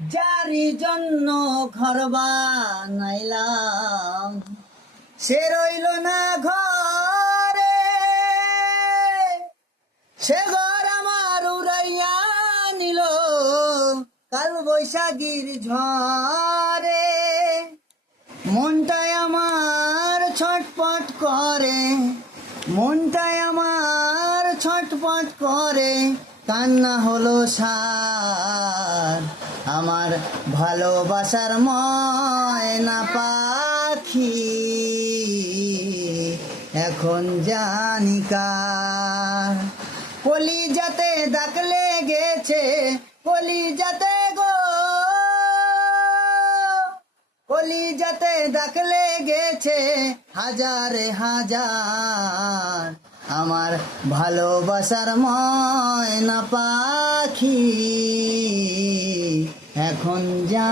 যারি জন্য ঘর বানাইলাম সে রইল না ঘরে, সে ঘর আমার উড়াইয়া নিল কাল বৈশাখীর ঝড়ে। মনটাই আমার ছটপট করে, মনটাই আমার ছটপট করে, কান্না হলো সার আমার ভালোবাসার ময়না পাখি, এখন জানি কার। কলিজাতে দাগ লেগেছে, কলিজাতে গো, কলিজাতে দাগ লেগেছে হাজারে হাজার, আমার ভালোবাসার ময়না পাখি এখন যা